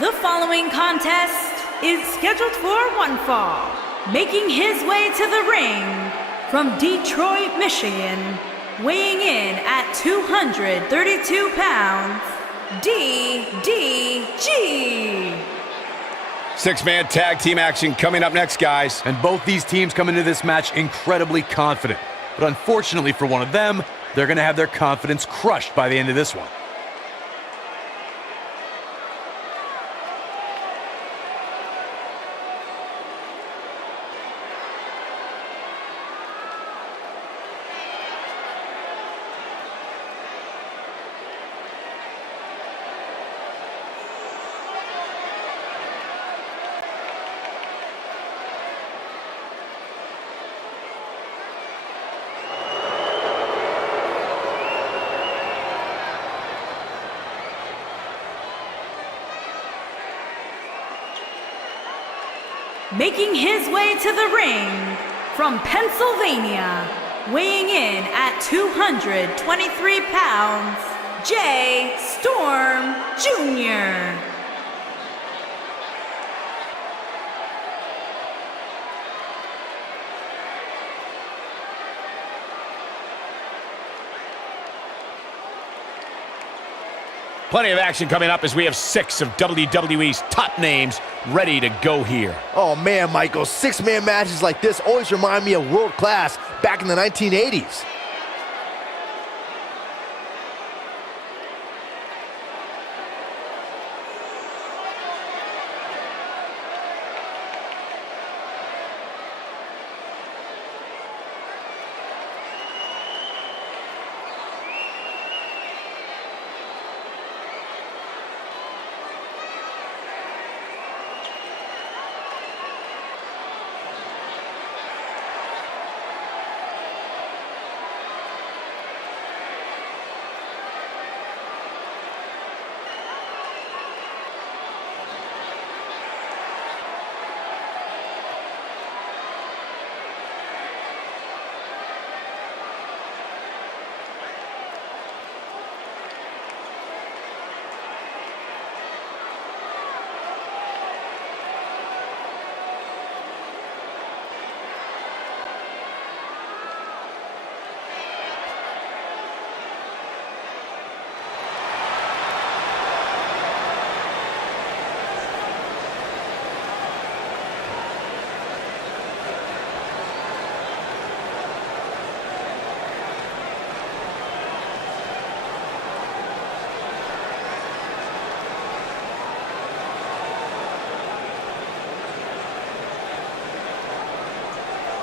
The following contest is scheduled for one fall. Making his way to the ring from Detroit, Michigan, weighing in at 232 pounds, DDG. Six-man tag team action coming up next, guys. And both these teams come into this match incredibly confident. But unfortunately for one of them, they're going to have their confidence crushed by the end of this one. Making his way to the ring from Pennsylvania, weighing in at 223 pounds, Jay Storm Jr. Plenty of action coming up as we have 6 of WWE's top names ready to go here. Oh man, Michael, six-man matches like this always remind me of world class back in the 1980s.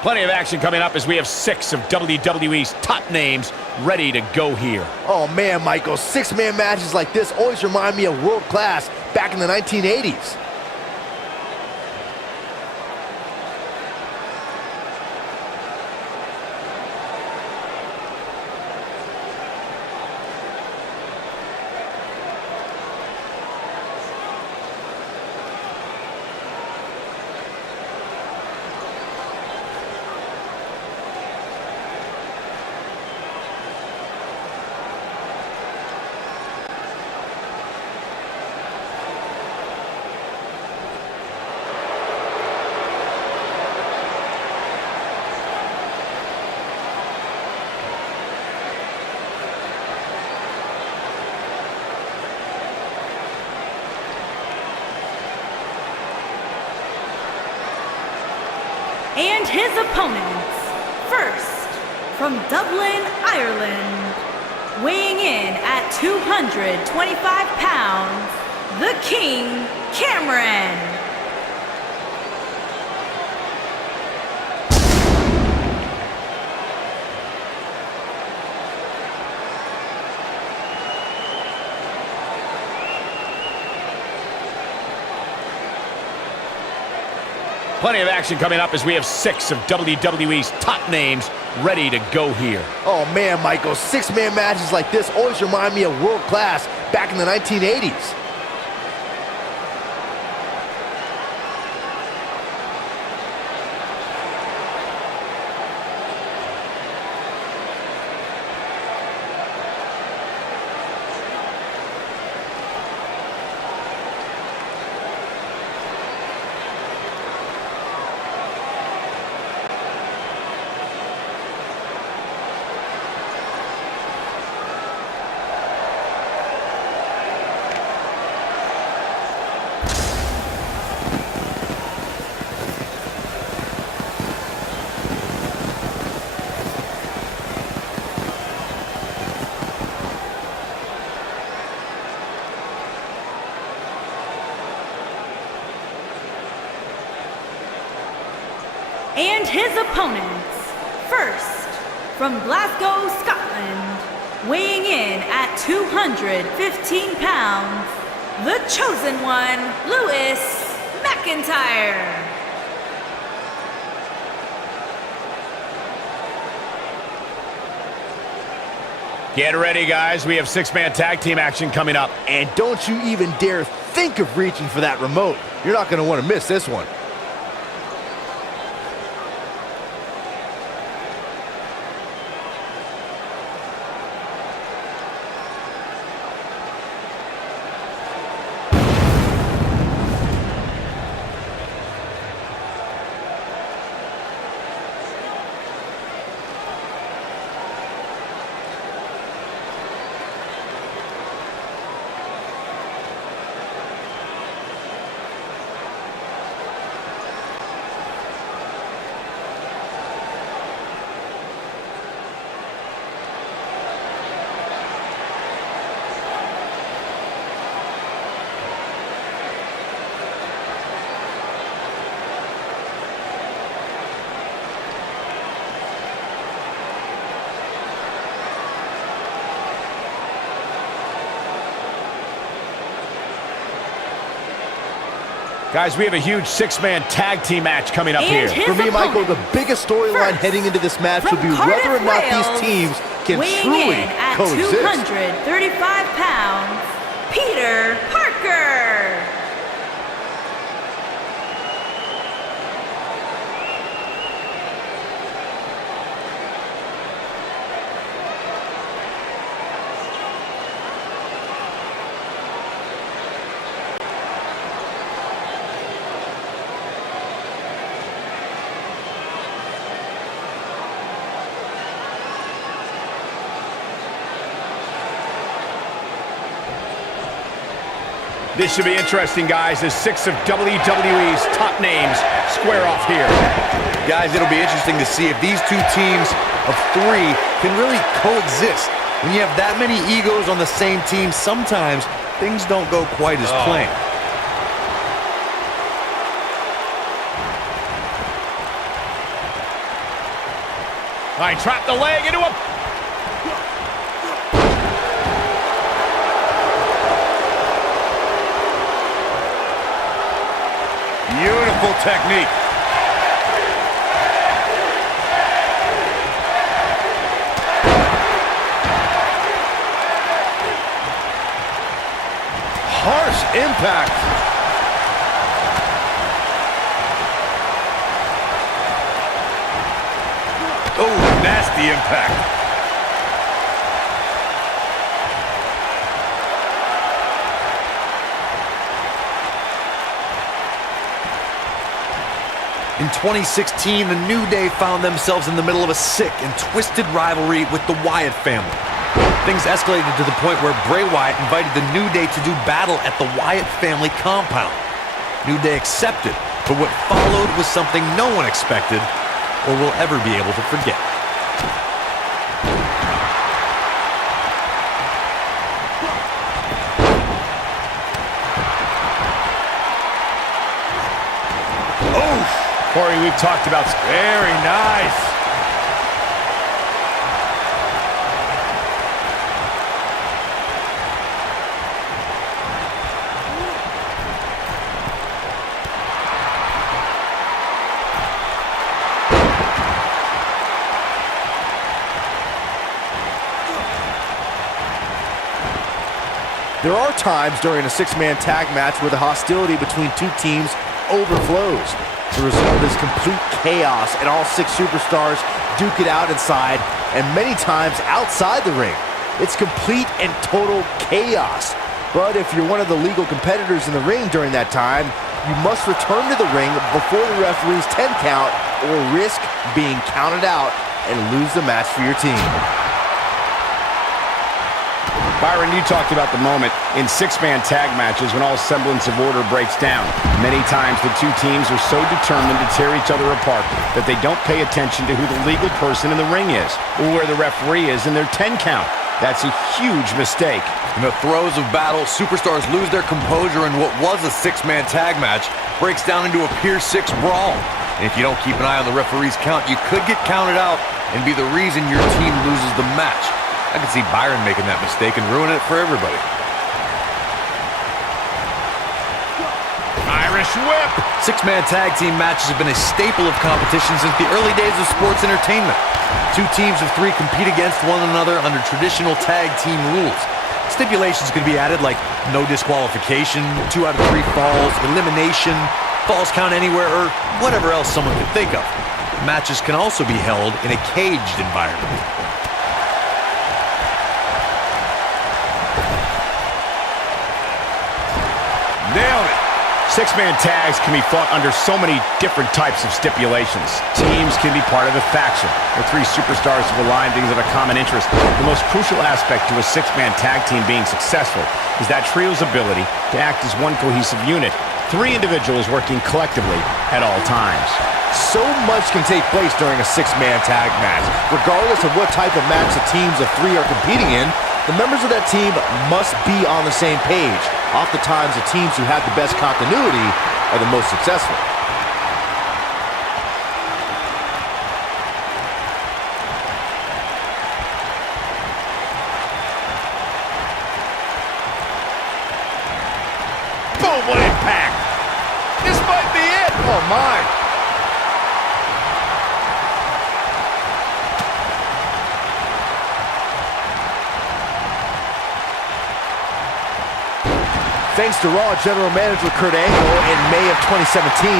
Plenty of action coming up as we have 6 of WWE's top names ready to go here. Oh man, Michael, six-man matches like this always remind me of world class back in the 1980s. And his opponents, first, from Dublin, Ireland, weighing in at 225 pounds, the King, Cameron. Plenty of action coming up as we have 6 of WWE's top names ready to go here. Oh man, Michael, six-man matches like this always remind me of world class back in the 1980s. And his opponents, first, from Glasgow, Scotland, weighing in at 215 pounds, the chosen one, Lewis McIntyre. Get ready, guys. We have six-man tag team action coming up. And don't you even dare think of reaching for that remote. You're not going to want to miss this one. Guys, we have a huge six-man tag team match coming up here. For me, Michael, the biggest storyline heading into this match will be whether or not these teams can truly coexist. 235 pounds, Peter Parker. This should be interesting, guys, as six of WWE's top names square off here. Guys, it'll be interesting to see if these two teams of three can really coexist. When you have that many egos on the same team, sometimes things don't go quite as planned. All right, trap the leg into a... Beautiful technique. Harsh impact. Oh, nasty impact. In 2016, the New Day found themselves in the middle of a sick and twisted rivalry with the Wyatt family. Things escalated to the point where Bray Wyatt invited the New Day to do battle at the Wyatt family compound. New Day accepted, but what followed was something no one expected or will ever be able to forget. Corey, we've talked about... Very nice. There are times during a six-man tag match where the hostility between two teams overflows. The result is complete chaos, and all six superstars duke it out inside, and many times outside the ring. It's complete and total chaos. But if you're one of the legal competitors in the ring during that time, you must return to the ring before the referee's 10 count or risk being counted out and lose the match for your team. Byron, you talked about the moment in six-man tag matches when all semblance of order breaks down. Many times the two teams are so determined to tear each other apart that they don't pay attention to who the legal person in the ring is or where the referee is in their 10 count. That's a huge mistake. In the throes of battle, superstars lose their composure, and what was a six-man tag match breaks down into a Pier 6 brawl. And if you don't keep an eye on the referee's count, you could get counted out and be the reason your team loses the match. I can see Byron making that mistake and ruining it for everybody. Irish whip. Six-man tag team matches have been a staple of competition since the early days of sports entertainment. Two teams of three compete against one another under traditional tag team rules. Stipulations could be added like no disqualification, 2 out of 3 falls, elimination, falls count anywhere, or whatever else someone could think of. Matches can also be held in a caged environment. Nailed it. Six-man tags can be fought under so many different types of stipulations. Teams can be part of a faction, where 3 superstars have aligned things of a common interest. The most crucial aspect to a six-man tag team being successful is that trio's ability to act as one cohesive unit, 3 individuals working collectively at all times. So much can take place during a six-man tag match. Regardless of what type of match the teams of 3 are competing in, the members of that team must be on the same page. Oftentimes, the teams who have the best continuity are the most successful. Boom, what impact! This might be it! Oh, my! Thanks to Raw General Manager Kurt Angle, in May of 2017,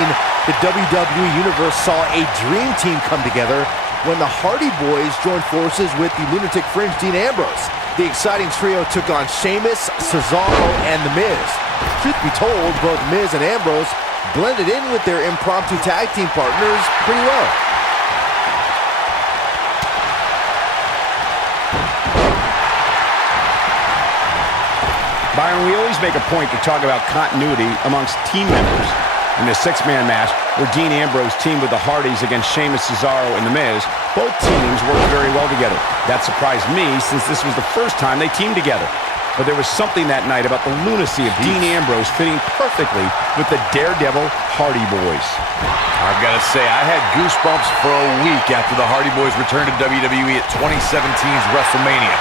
the WWE Universe saw a dream team come together when the Hardy Boys joined forces with the Lunatic Fringe Dean Ambrose. The exciting trio took on Sheamus, Cesaro, and The Miz. Truth be told, both Miz and Ambrose blended in with their impromptu tag team partners pretty well. Byron, we always make a point to talk about continuity amongst team members. In the six-man match, where Dean Ambrose teamed with the Hardys against Sheamus, Cesaro, and The Miz, both teams worked very well together. That surprised me, since this was the first time they teamed together. But there was something that night about the lunacy of Dean Ambrose fitting perfectly with the Daredevil Hardy Boys. I've got to say, I had goosebumps for a week after the Hardy Boys returned to WWE at 2017's WrestleMania.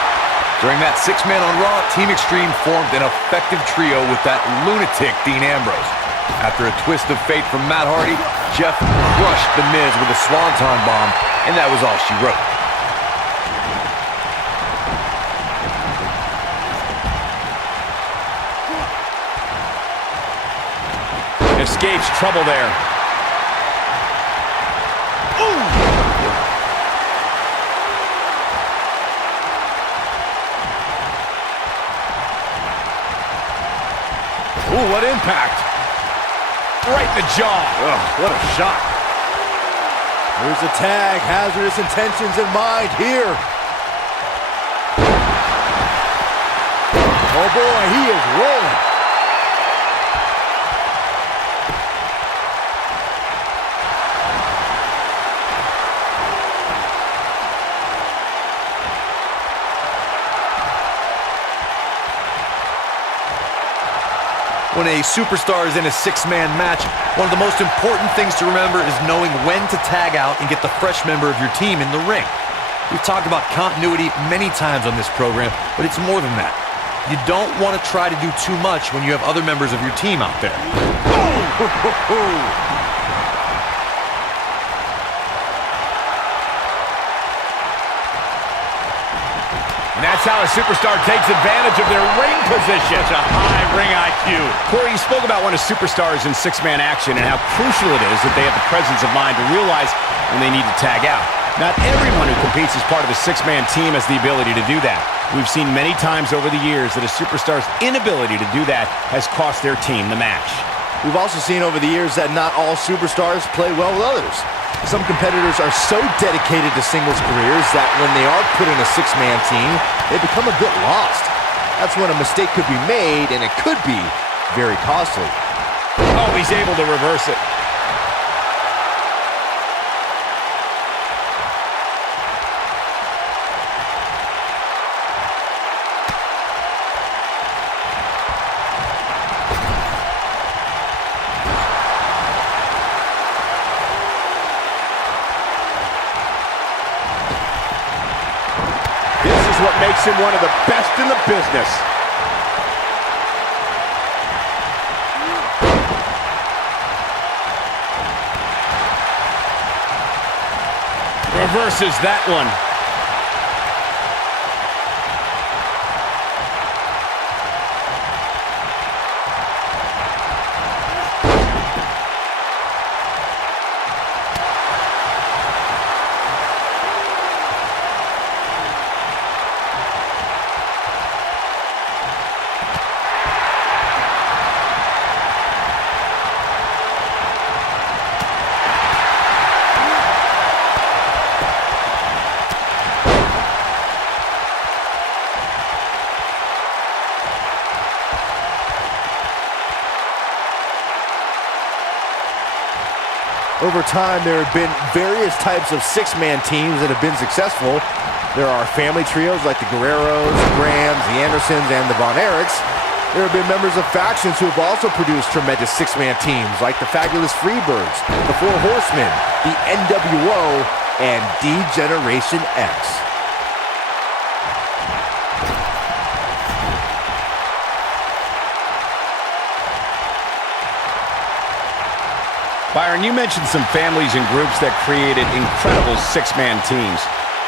During that 6-man on Raw, Team Extreme formed an effective trio with that lunatic Dean Ambrose. After a twist of fate from Matt Hardy, Jeff crushed The Miz with a Swanton bomb, and that was all she wrote. Escapes trouble there. Ooh, what impact. Right in the jaw. Oh, what a shot. Here's a tag, hazardous intentions in mind here. Oh boy, he is rolling. When a superstar is in a 6-man match, one of the most important things to remember is knowing when to tag out and get the fresh member of your team in the ring. We've talked about continuity many times on this program, but it's more than that. You don't want to try to do too much when you have other members of your team out there. And that's how a superstar takes advantage of their ring position. Such a high ring IQ. Corey, you spoke about when a superstar is in 6-man action and how crucial it is that they have the presence of mind to realize when they need to tag out. Not everyone who competes as part of a 6-man team has the ability to do that. We've seen many times over the years that a superstar's inability to do that has cost their team the match. We've also seen over the years that not all superstars play well with others. Some competitors are so dedicated to singles careers that when they are put in a 6-man team, they become a bit lost. That's when a mistake could be made, and it could be very costly. Oh, he's able to reverse it. is what makes him one of the best in the business. Reverses that one. Over time, there have been various types of six-man teams that have been successful. There are family trios like the Guerreros, the Grahams, the Andersons, and the Von Erichs. There have been members of factions who have also produced tremendous six-man teams like the Fabulous Freebirds, the Four Horsemen, the NWO, and D-Generation X. Byron, you mentioned some families and groups that created incredible six-man teams.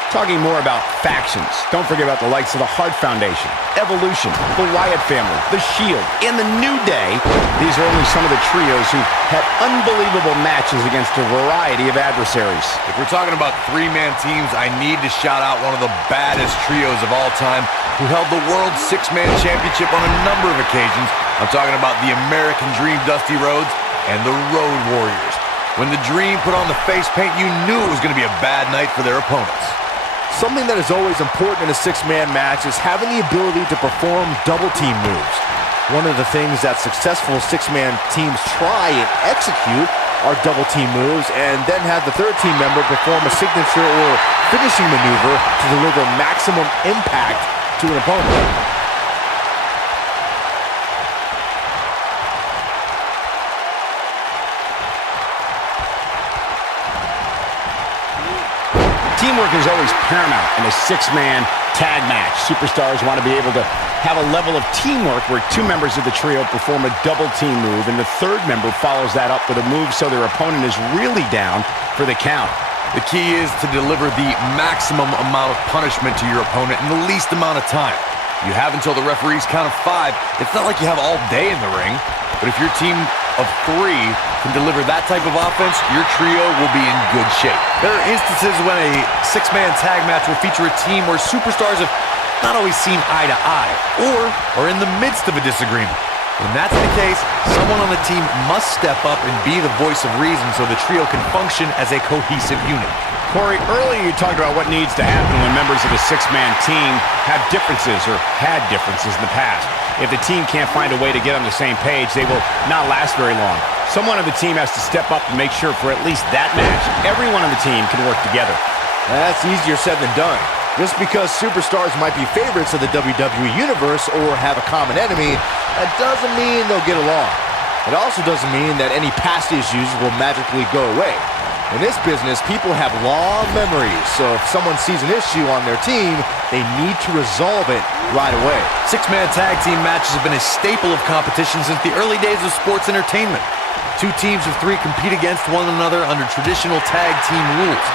Talking more about factions, don't forget about the likes of the Hart Foundation, Evolution, the Wyatt family, the Shield, and the New Day. These are only some of the trios who had unbelievable matches against a variety of adversaries. If we're talking about three-man teams, I need to shout out one of the baddest trios of all time who held the World Six-Man Championship on a number of occasions. I'm talking about the American Dream Dusty Rhodes and the Road Warriors. When the Dream put on the face paint, you knew it was going to be a bad night for their opponents. Something that is always important in a six-man match is having the ability to perform double-team moves. One of the things that successful six-man teams try and execute are double-team moves, and then have the third team member perform a signature or finishing maneuver to deliver maximum impact to an opponent. Teamwork is always paramount in a six-man tag match. Superstars want to be able to have a level of teamwork where two members of the trio perform a double team move, and the third member follows that up with a move so their opponent is really down for the count. The key is to deliver the maximum amount of punishment to your opponent in the least amount of time. You have until the referee's count of 5. It's not like you have all day in the ring, but if your team of 3 can deliver that type of offense, your trio will be in good shape. There are instances when a six-man tag match will feature a team where superstars have not always seen eye to eye, or are in the midst of a disagreement. When that's the case, someone on the team must step up and be the voice of reason so the trio can function as a cohesive unit. Corey, earlier you talked about what needs to happen when members of a six-man team have differences or had differences in the past. If the team can't find a way to get on the same page, they will not last very long. Someone on the team has to step up and make sure for at least that match, everyone on the team can work together. That's easier said than done. Just because superstars might be favorites of the WWE Universe or have a common enemy, that doesn't mean they'll get along. It also doesn't mean that any past issues will magically go away. In this business, people have long memories, so if someone sees an issue on their team, they need to resolve it right away. Six-man tag team matches have been a staple of competition since the early days of sports entertainment. 2 teams of 3 compete against one another under traditional tag team rules.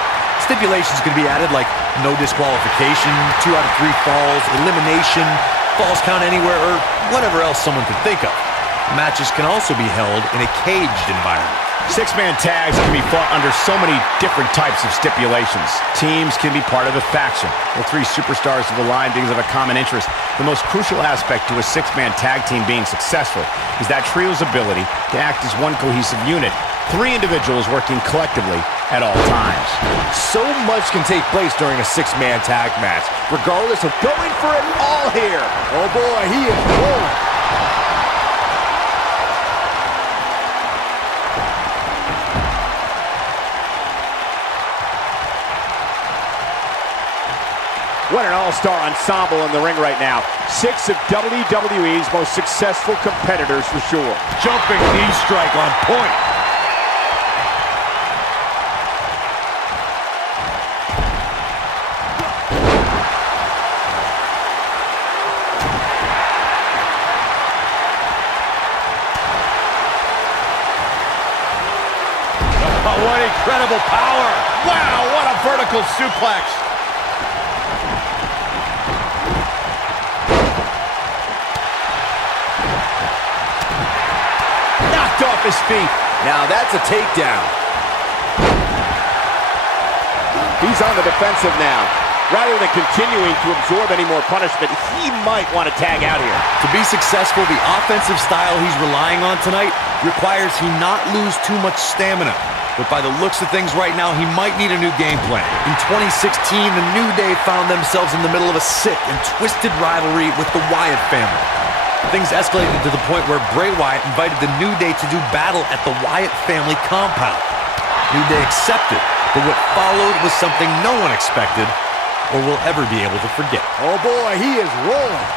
Stipulations can be added like no disqualification, 2 out of 3 falls, elimination, falls count anywhere, or whatever else someone could think of. Matches can also be held in a caged environment. Six-man tags can be fought under so many different types of stipulations. Teams can be part of a faction, where 3 superstars have aligned because of a common interest. The most crucial aspect to a six-man tag team being successful is that trio's ability to act as one cohesive unit. 3 individuals working collectively at all times. So much can take place during a six-man tag match, regardless of going for it all here. Oh boy, he is rolling. What an all-star ensemble in the ring right now. 6 of WWE's most successful competitors for sure. Jumping knee strike on point. incredible power. Wow, what a vertical suplex. Knocked off his feet. Now that's a takedown. He's on the defensive now. Rather than continuing to absorb any more punishment, he might want to tag out here. To be successful, the offensive style he's relying on tonight requires he not lose too much stamina. But by the looks of things right now, he might need a new game plan. In 2016, the New Day found themselves in the middle of a sick and twisted rivalry with the Wyatt family. Things escalated to the point where Bray Wyatt invited the New Day to do battle at the Wyatt family compound. New Day accepted, but what followed was something no one expected or will ever be able to forget. Oh boy, he is rolling.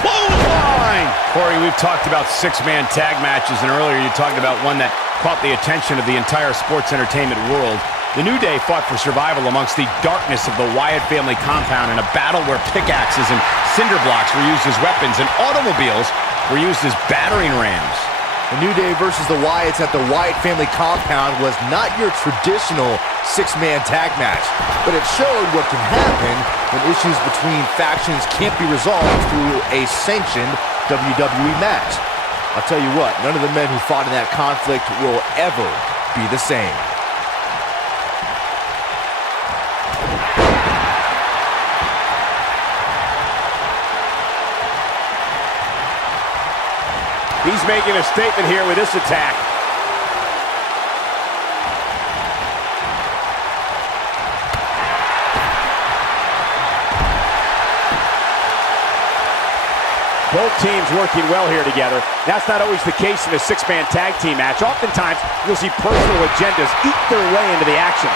Clothesline! Corey, we've talked about six-man tag matches, and earlier you talked about one that caught the attention of the entire sports entertainment world. The New Day fought for survival amongst the darkness of the Wyatt family compound in a battle where pickaxes and cinder blocks were used as weapons and automobiles were used as battering rams. The New Day versus the Wyatts at the Wyatt family compound was not your traditional six-man tag match, but it showed what can happen when issues between factions can't be resolved through a sanctioned WWE match. I'll tell you what, none of the men who fought in that conflict will ever be the same. He's making a statement here with this attack. Both teams working well here together. That's not always the case in a six-man tag team match. Oftentimes, you'll see personal agendas eat their way into the action.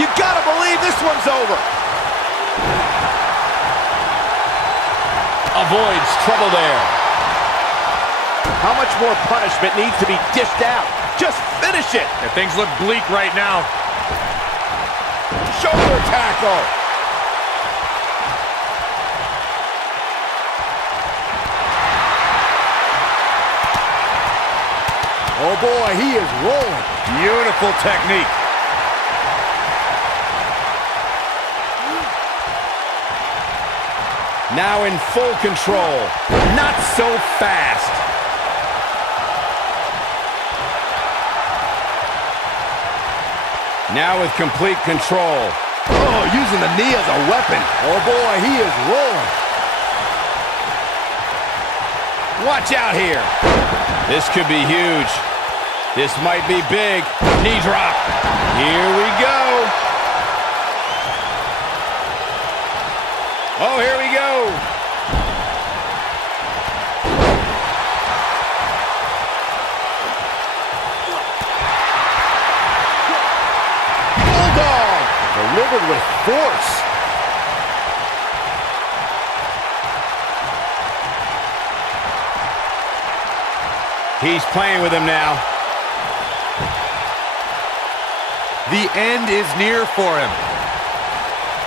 You gotta believe this one's over. Avoids trouble there. How much more punishment needs to be dished out? Just finish it. Yeah, things look bleak right now. Shoulder tackle. Oh boy, he is rolling. Beautiful technique. Now in full control. Not so fast. Now with complete control. Oh, using the knee as a weapon. Oh boy, he is rolling. Watch out here. This could be huge. This might be big. Knee drop. Here we go. Oh, here we go. Bulldog delivered with force. He's playing with him now. The end is near for him.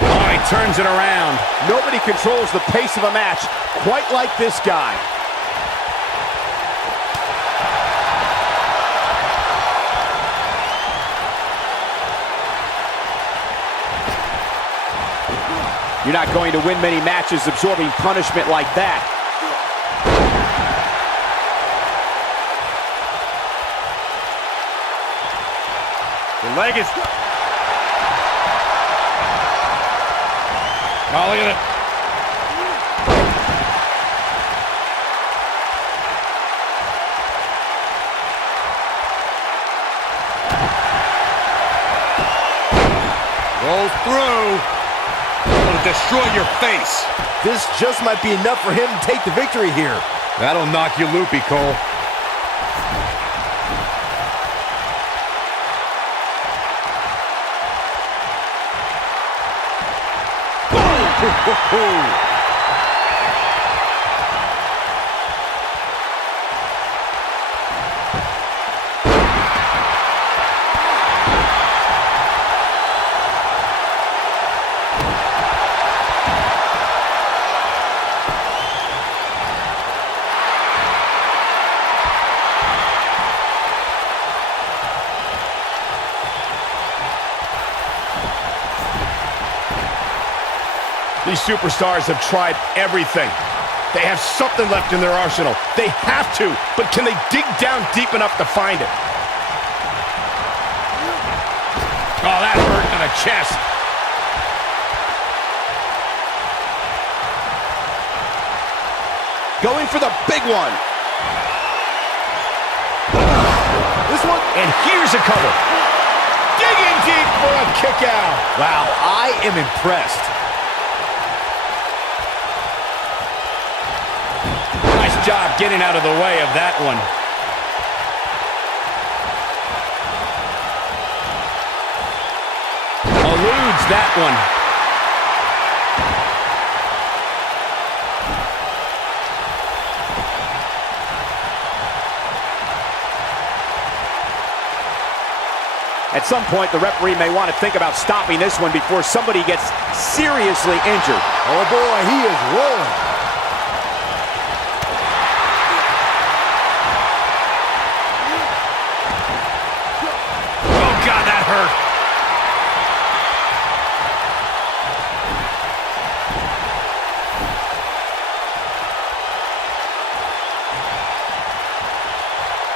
Oh, he turns it around. Nobody controls the pace of a match quite like this guy. You're not going to win many matches absorbing punishment like that. The leg is... Oh, look at it. Rolls through. It'll destroy your face. This just might be enough for him to take the victory here. That'll knock you loopy, Cole. superstars have tried everything. They have something left in their arsenal. They have to, but can they dig down deep enough to find it? Oh, that hurt to the chest. Going for the big one. This one. And here's a cover. Digging deep for a kick out. Wow, I am impressed. Nice job getting out of the way of that one. Eludes that one. At some point, the referee may want to think about stopping this one before somebody gets seriously injured. Oh boy, he is rolling. Oh, God, that hurt.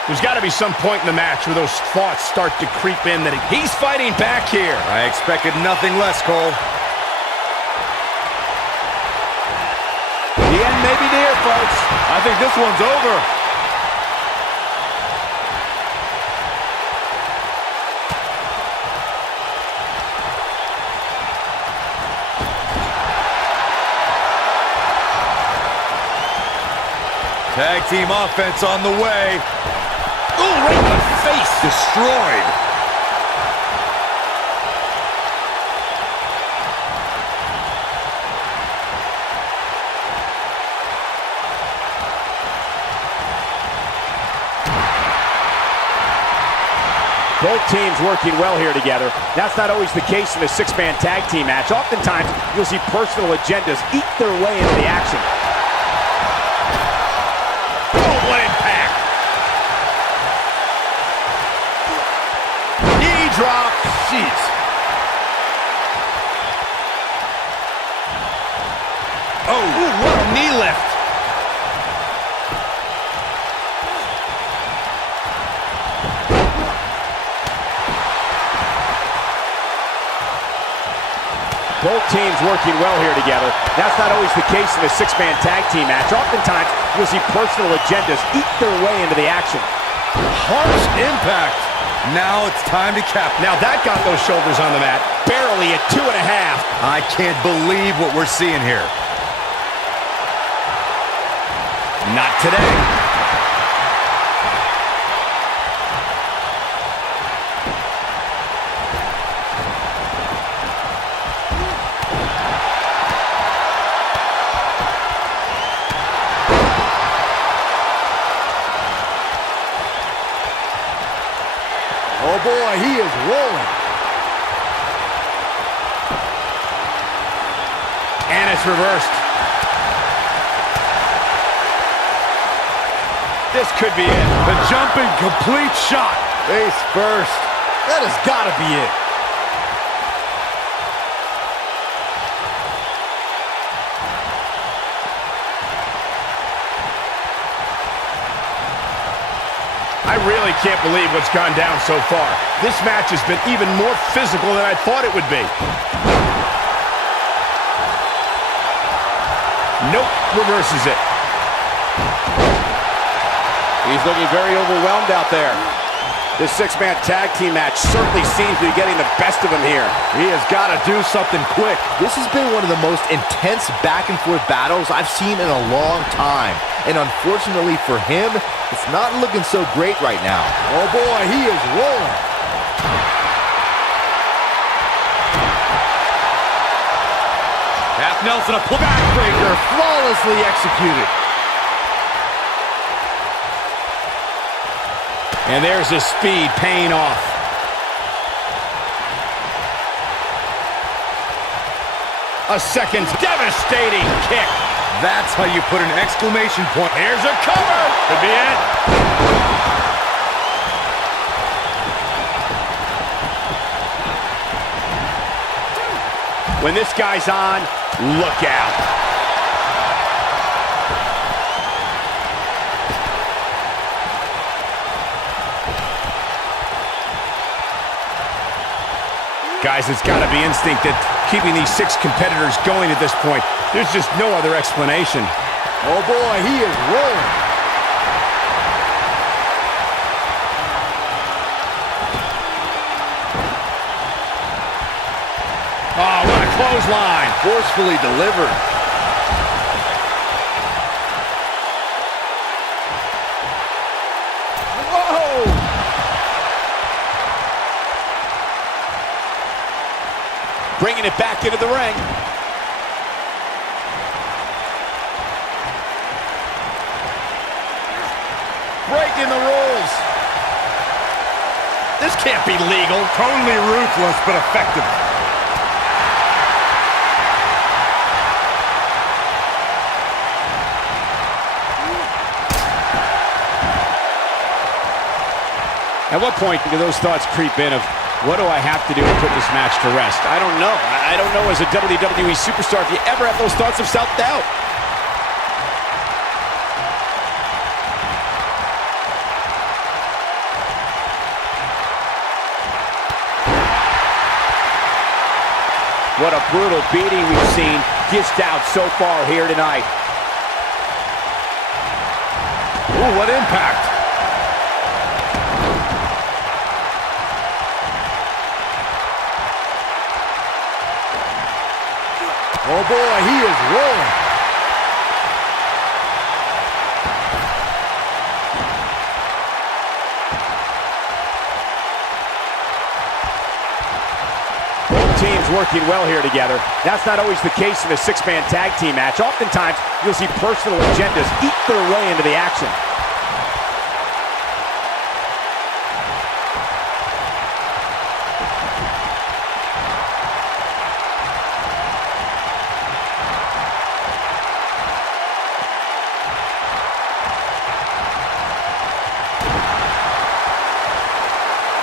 There's got to be some point in the match where those thoughts start to creep in that he's fighting back here. I expected nothing less, Cole. The end may be near, folks. I think this one's over. Tag team offense on the way. Ooh, right in the face. Destroyed. Both teams working well here together. That's not always the case in a six-man tag team match. Oftentimes, you'll see personal agendas eat their way into the action. Oh, what impact. Knee drop. Jeez. Oh, ooh, what a knee lift. Both teams working well here together. That's not always the case in a six-man tag team match. Oftentimes, you'll see personal agendas eat their way into the action. Harsh impact. Now it's time to cap. Now that got those shoulders on the mat. Barely at 2.5. I can't believe what we're seeing here. Not today. Oh boy, he is rolling. And it's reversed. This could be it. The jumping complete shot. Face first. That has got to be it. I really can't believe what's gone down so far. This match has been even more physical than I thought it would be. Nope, reverses it. He's looking very overwhelmed out there. This six-man tag team match certainly seems to be getting the best of him here. He has got to do something quick. This has been one of the most intense back-and-forth battles I've seen in a long time. And unfortunately for him, it's not looking so great right now. Oh boy, he is rolling. Half Nelson, a Backbreaker, flawlessly executed. And there's his speed paying off. A second devastating kick. That's how you put an exclamation point. Here's a cover. Could be it. When this guy's on, look out. Guys, it's got to be instinct that keeping these 6 competitors going at this point. There's just no other explanation. Oh boy, he is rolling. Oh, what a clothesline. Forcefully delivered. Whoa! Bringing it back into the ring. Breaking the rules. This can't be legal. Totally ruthless, but effective. At what point do those thoughts creep in of, what do I have to do to put this match to rest? I don't know. I don't know as a WWE superstar if you ever have those thoughts of self-doubt. What a brutal beating we've seen dished out so far here tonight. Ooh, what impact. Oh boy, he is rolling. Both teams working well here together. That's not always the case in a 6-man tag team match. Oftentimes, you'll see personal agendas eat their way into the action.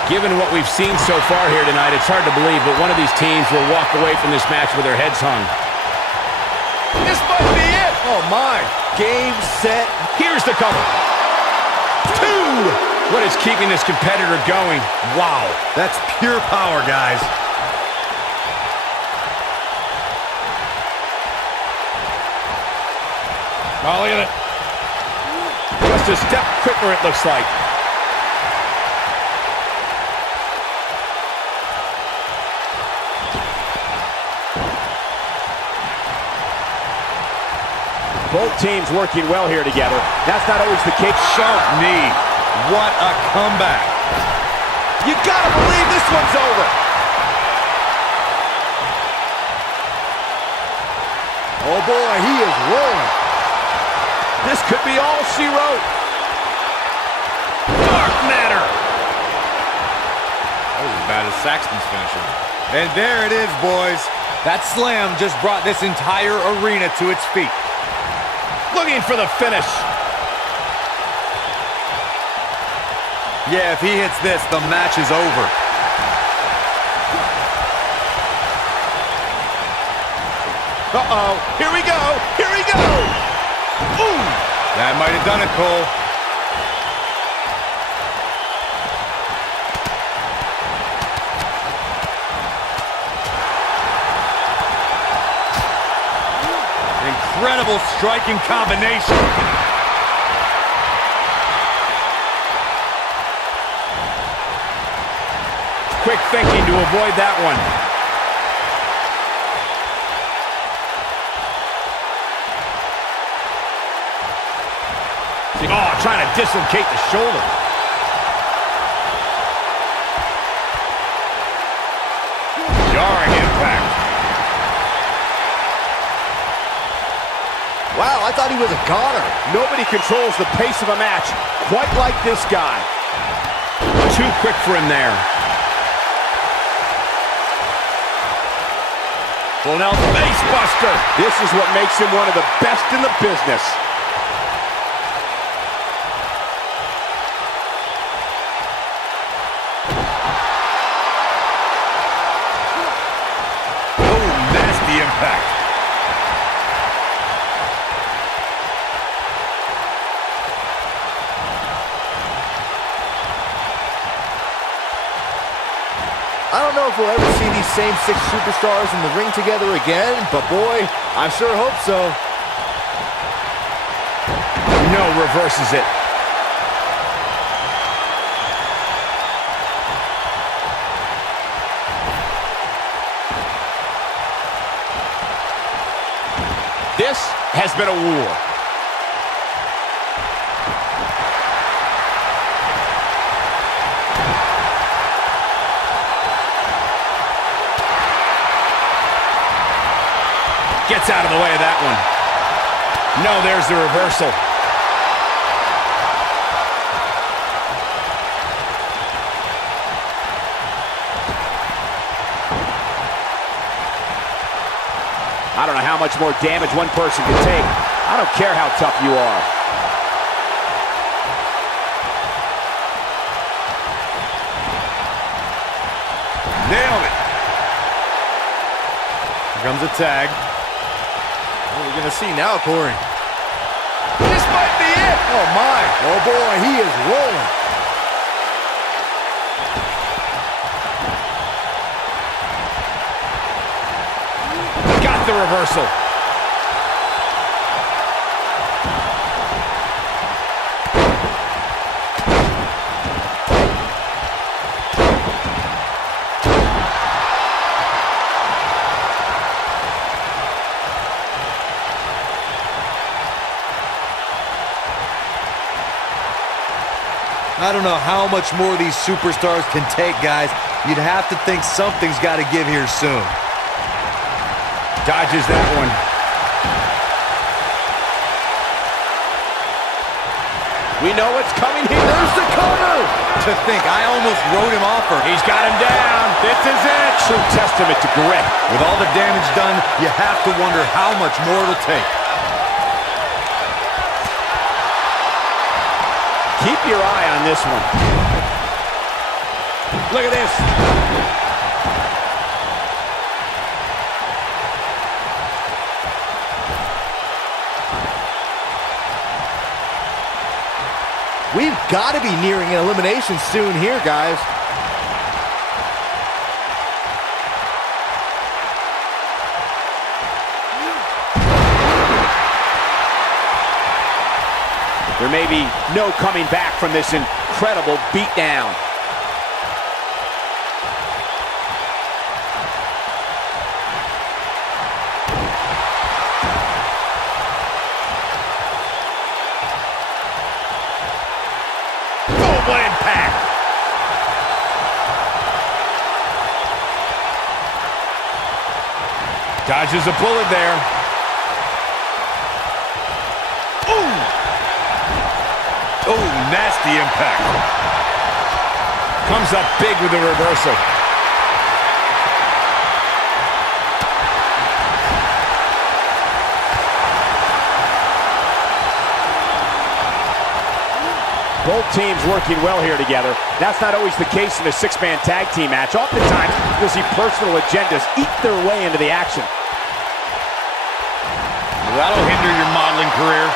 Given what we've seen so far here tonight, it's hard to believe, but one of these teams will walk away from this match with their heads hung. This might be it. Oh my. Game, set. Here's the cover. 2! What is keeping this competitor going? Wow, that's pure power, guys. Oh, look at it. Just a step quicker, it looks like. Both teams working well here together. That's not always the case. Sharp knee. What a comeback. You gotta believe this one's over. Oh boy, he is rolling. This could be all she wrote. Dark matter. That was as bad as Saxton's finishing. And there it is, boys. That slam just brought this entire arena to its feet. Looking for the finish. Yeah, if he hits this, the match is over. Uh-oh. Here we go. Here we go. Ooh! That might have done it, Cole. Incredible striking combination. Quick thinking to avoid that one. Oh, trying to dislocate the shoulder. Jarring impact. Wow, I thought he was a goner. Nobody controls the pace of a match quite like this guy. Too quick for him there. Well, now face buster. This is what makes him one of the best in the business. Oh, I don't know if we'll ever see these same 6 superstars in the ring together again, but boy, I sure hope so. No, reverses it. This has been a war. Gets out of the way of that one. No, there's the reversal. I don't know how much more damage one person can take. I don't care how tough you are. Nailed it. Here comes a tag. What are we going to see now, Corey? This might be it. Oh, my. Oh, boy, he is rolling. Got the reversal. I don't know how much more these superstars can take, guys. You'd have to think something's got to give here soon. Dodges that one. We know what's coming here. There's the cover! To think, I almost wrote him off her. He's got him down. This is it. True testament to grit. With all the damage done, you have to wonder how much more it'll take. Keep your eye on this one. Look at this. We've got to be nearing an elimination soon here, guys. There may be no coming back from this incredible beatdown. Oh, what impact! Dodges a bullet there. Oh, nasty impact. Comes up big with the reversal. Both teams working well here together. That's not always the case in a 6-man tag team match. Oftentimes, you'll see personal agendas eat their way into the action. That'll hinder your modeling career.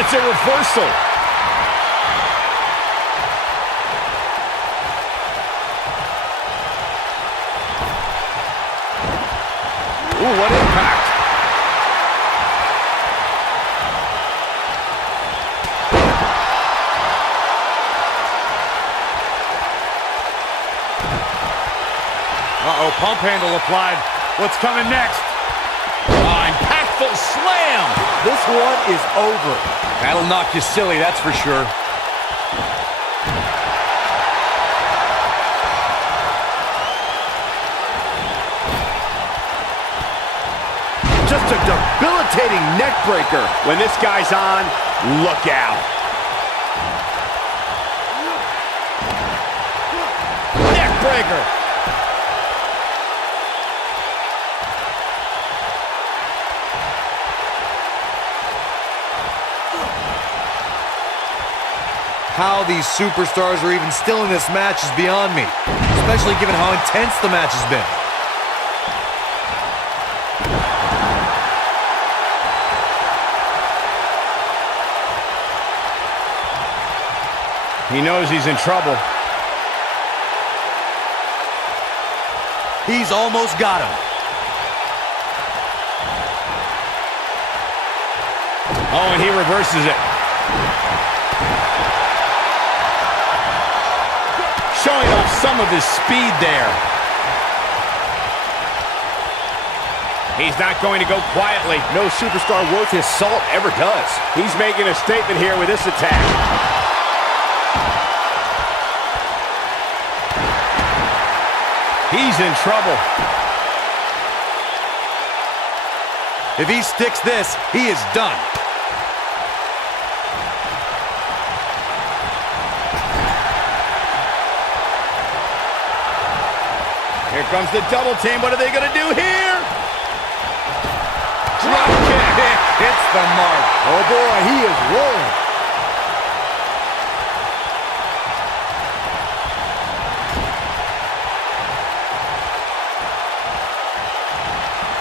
It's a reversal. Ooh, what impact. Uh-oh, pump handle applied. What's coming next? Impactful slam. This one is over. That'll knock you silly, that's for sure. Just a debilitating neck breaker. When this guy's on, look out. Neck breaker. How these superstars are even still in this match is beyond me, especially given how intense the match has been. He knows he's in trouble. He's almost got him. Oh, and he reverses it. Showing off some of his speed there. He's not going to go quietly. No superstar worth his salt ever does. He's making a statement here with this attack. He's in trouble. If he sticks this, he is done. Here comes the double team. What are they going to do here? Drop kick. Hits the mark. Oh boy, he is rolling.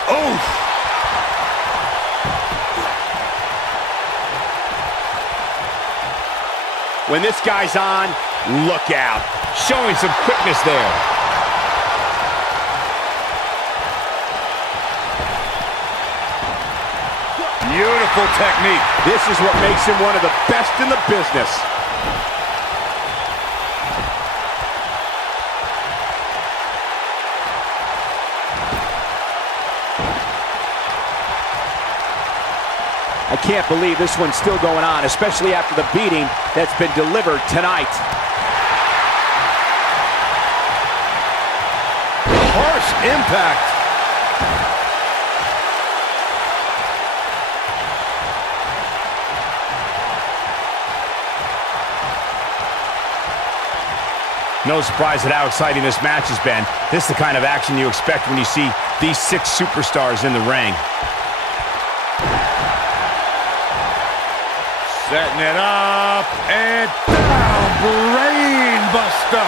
Oof. When this guy's on, look out. Showing some quickness there. Beautiful technique. This is what makes him one of the best in the business. I can't believe this one's still going on, especially after the beating that's been delivered tonight. Harsh impact. No surprise at how exciting this match has been. This is the kind of action you expect when you see these 6 superstars in the ring. Setting it up and down. Brain buster.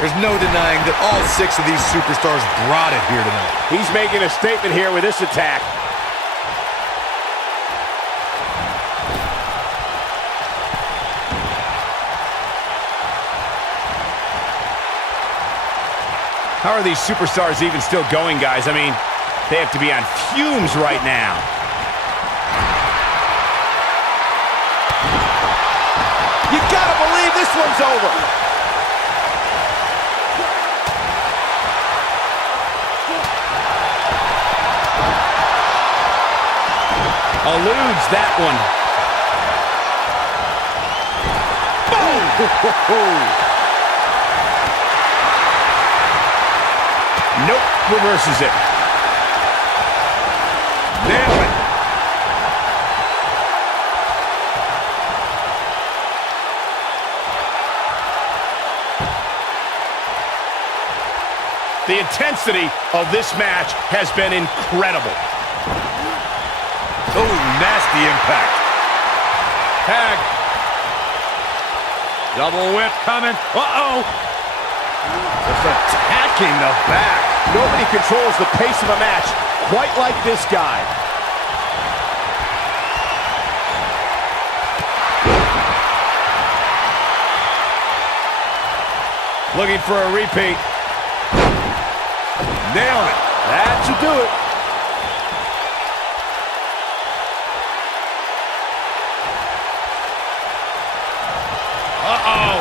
There's no denying that all 6 of these superstars brought it here tonight. He's making a statement here with this attack. How are these superstars even still going, guys? I mean, they have to be on fumes right now. You gotta believe this one's over. Eludes that one. Boom! Nope, reverses it. Nail it. The intensity of this match has been incredible. Oh, nasty impact. Tag. Double whip coming. Uh-oh. Just attacking the back. Nobody controls the pace of a match quite like this guy. Looking for a repeat. Nailed it. That should do it. Uh-oh.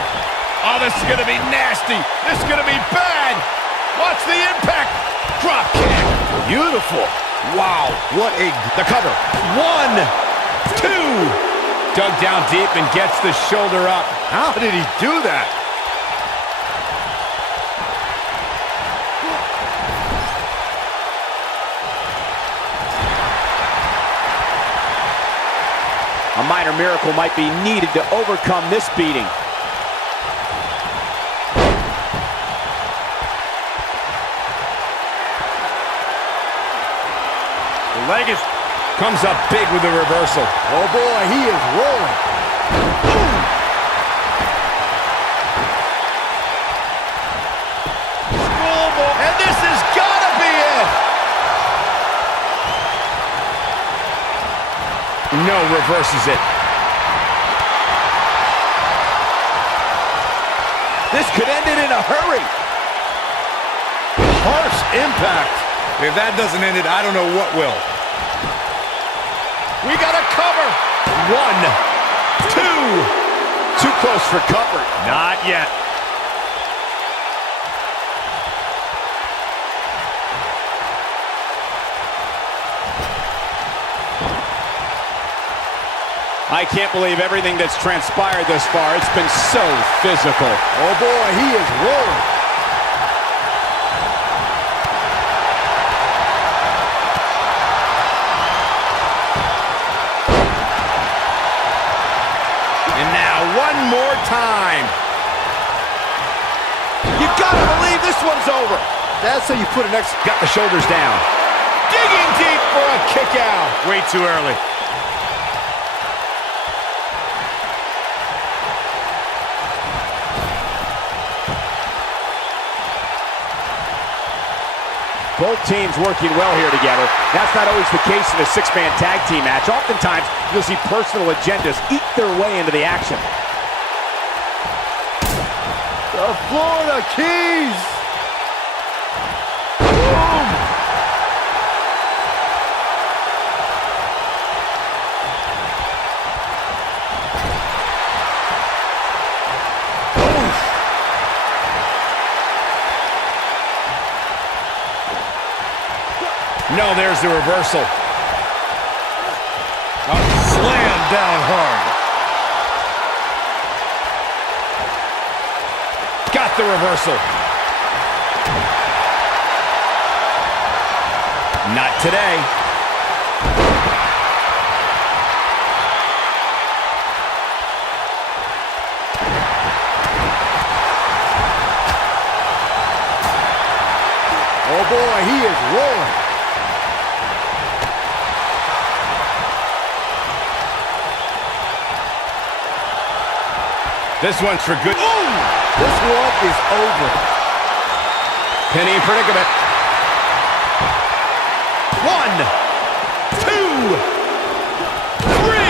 Oh, this is going to be nasty. This is going to be bad. Watch the impact. Drop kick. Beautiful. Wow. What a... The cover. 1, 2. Dug down deep and gets the shoulder up. How did he do that? A minor miracle might be needed to overcome this beating. The leg is... Comes up big with the reversal. Oh boy, he is rolling. Schoolboy. No, reverses it. This could end it in a hurry. Harsh impact. If that doesn't end it, I don't know what will. We got a cover. 1, 2. Too close for comfort. Not yet. I can't believe everything that's transpired thus far. It's been so physical. Oh boy, he is rolling. And now one more time. You gotta believe this one's over. That's how you put an Got the shoulders down. Digging deep for a kick out. Way too early. Both teams working well here together. That's not always the case in a six-man tag team match. Oftentimes, you'll see personal agendas eat their way into the action. The Florida Keys. Boom. No, there's the reversal. Slam down hard. Got the reversal. Not today. Oh boy, he is rolling. This one's for good. Ooh, this one is over. Penny predicament. 1, 2, 3.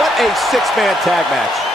What a six-man tag match.